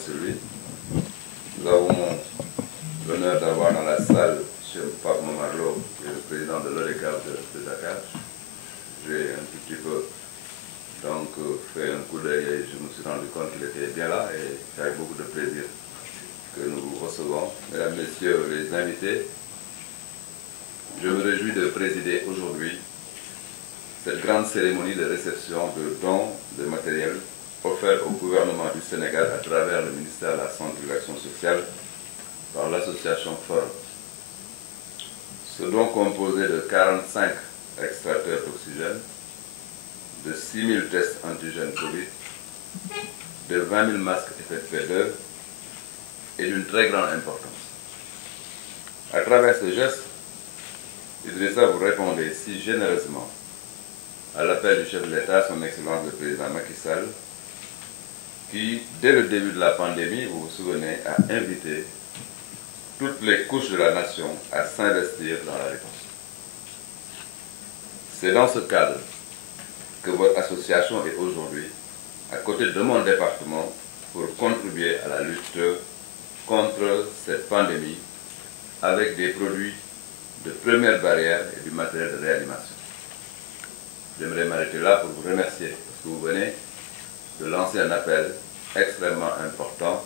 celui. Nous avons l'honneur d'avoir dans la salle M. Pape Mamarlo, qui est le président de l'ODCAV de Dakar. J'ai un tout petit peu donc, fait un coup d'œil et je me suis rendu compte qu'il était bien là et c'est avec beaucoup de plaisir que nous vous recevons. Mesdames, Messieurs les invités, je me réjouis de présider aujourd'hui cette grande cérémonie de réception de dons de matériel offert au gouvernement du Sénégal à travers le ministère de la Santé et de l'Action sociale par l'association Forum. Ce don composé de 45 extracteurs d'oxygène, de 6 000 tests antigènes Covid, de 20 000 masques FFP2 et d'une très grande importance. À travers ce geste, Idrissa, vous répondez si généreusement à l'appel du chef de l'État, son Excellence le Président Macky Sall, qui, dès le début de la pandémie, vous vous souvenez, a invité toutes les couches de la nation à s'investir dans la réponse. C'est dans ce cadre que votre association est aujourd'hui à côté de mon département pour contribuer à la lutte contre cette pandémie avec des produits de première barrière et du matériel de réanimation. J'aimerais m'arrêter là pour vous remercier parce que vous venez de lancer un appel extrêmement important.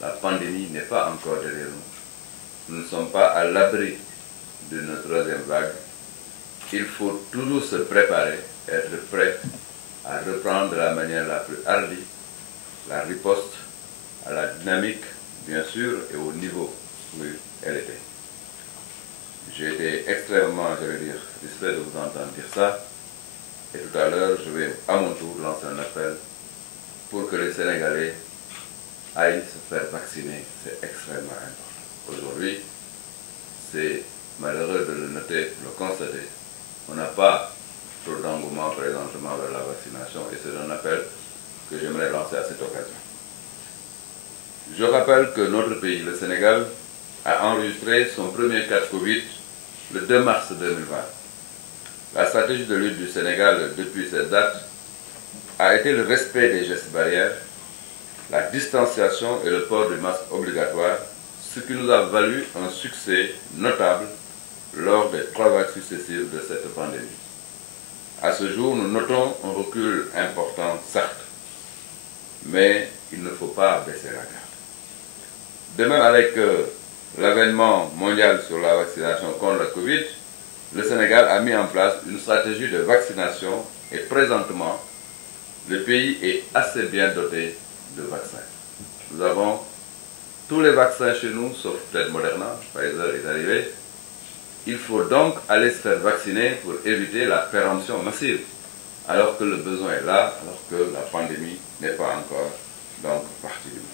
La pandémie n'est pas encore derrière nous. Nous ne sommes pas à l'abri d'une troisième vague. Il faut toujours se préparer, être prêt à reprendre de la manière la plus hardie la riposte à la dynamique, bien sûr, et au niveau où elle était. J'ai été extrêmement, je vais dire, satisfait de vous entendre dire ça. Et tout à l'heure, je vais à mon tour lancer un appel pour que les Sénégalais aillent se faire vacciner. C'est extrêmement important. Aujourd'hui, c'est malheureux de le noter, de le constater. On n'a pas trop d'engouement présentement vers la vaccination et c'est un appel que j'aimerais lancer à cette occasion. Je rappelle que notre pays, le Sénégal, a enregistré son premier cas de Covid le 2 mars 2020. La stratégie de lutte du Sénégal depuis cette date a été le respect des gestes barrières, la distanciation et le port du masque obligatoire, ce qui nous a valu un succès notable lors des 3 vagues successives de cette pandémie. À ce jour, nous notons un recul important, certes, mais il ne faut pas baisser la garde. De même avec l'avènement mondial sur la vaccination contre la Covid, le Sénégal a mis en place une stratégie de vaccination et présentement, le pays est assez bien doté de vaccins. Nous avons tous les vaccins chez nous, sauf peut-être Moderna, Pfizer est arrivé. Il faut donc aller se faire vacciner pour éviter la péremption massive, alors que le besoin est là, alors que la pandémie n'est pas encore donc partie du monde.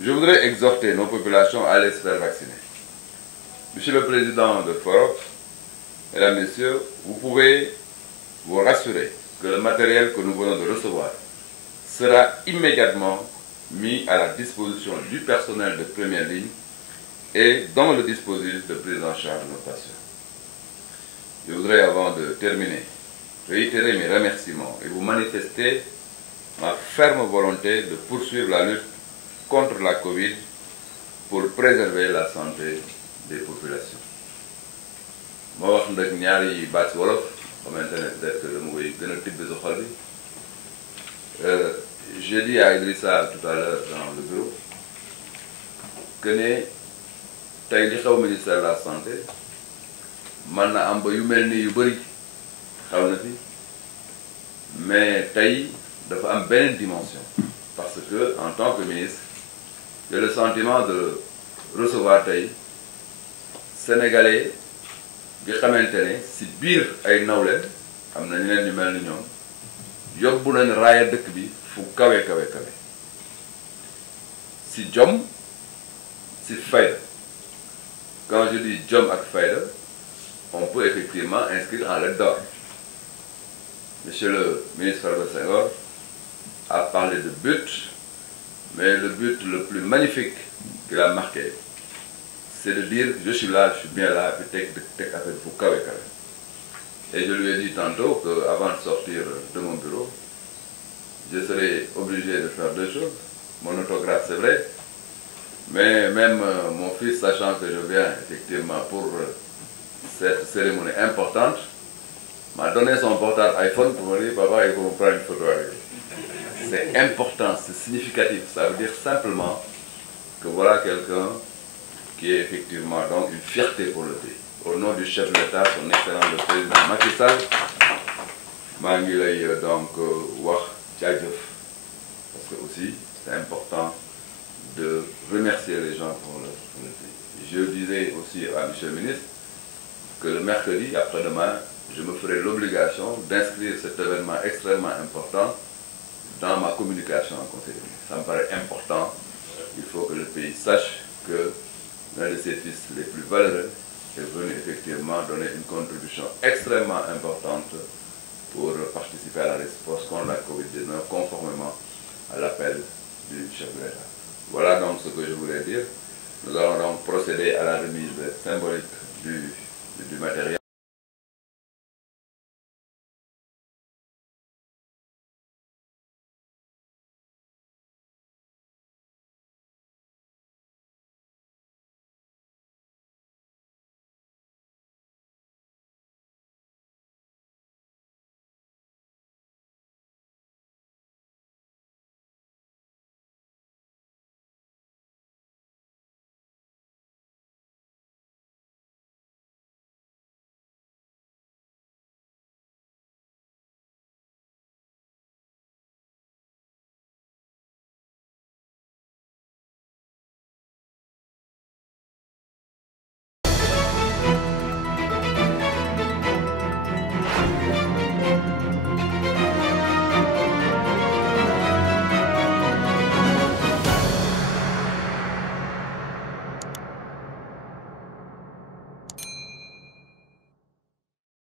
Je voudrais exhorter nos populations à aller se faire vacciner. Monsieur le Président de Forum, Mesdames, Messieurs, vous pouvez vous rassurer que le matériel que nous venons de recevoir sera immédiatement mis à la disposition du personnel de première ligne et dans le dispositif de prise en charge de nos patients. Je voudrais, avant de terminer, réitérer mes remerciements et vous manifester ma ferme volonté de poursuivre la lutte contre la Covid pour préserver la santé des populations. Je vais vous dire ñaari baat wolof xamante ne peut-être que dama koy gën a tibb sa xol bi. J'ai dit à Idrissa tout à l'heure dans le bureau que ne tey li xew ministère de la santé man na am ba yu mel ni yu bëri xew na fi mais tey dafa am beneen dimension parce que en tant que ministre j'ai le sentiment de recevoir tey sénégalais bi xamante ne si biir ay nawle am na ñeneen ñu mel ni ñoom yóbbu nañ raaya dëkk bi fu kawe kawe kawe si jom si fayda. Quand je dis jom ak fayda, on peut effectivement inscrire en lettres d'or. Monsieur le ministre Farba Senghor a parlé de but, mais le but le plus magnifique qu'il a marqué, c'est de dire je suis là, je suis bien là, puis tek affaire fu kawe kawe. Et je lui ai dit tantôt qu'avant de sortir de mon bureau, je serai obligé de faire 2 choses. mon autographe, c'est vrai, mais même mon fils, sachant que je viens effectivement pour cette cérémonie importante, m'a donné son portable iPhone pour me dire, papa, il faut me prendre une photo avec lui. C'est important, c'est significatif. Ça veut dire simplement que voilà quelqu'un qui est effectivement donc une fierté pour le pays. Au nom du chef de l'État, son excellence le président Macky Sall, maa ngi lay donc wax jaajëf parce que aussi c'est important de remercier les gens pour le pays. Je disais aussi à monsieur le ministre que le mercredi, après-demain, je me ferai l'obligation d'inscrire cet événement extrêmement important dans ma communication en conseil des ministres. Ça me paraît important. Il faut que le pays sache que l'un de ses fils les plus valeureux est venu effectivement donner une contribution extrêmement importante pour participer à la réponse qu'on l'a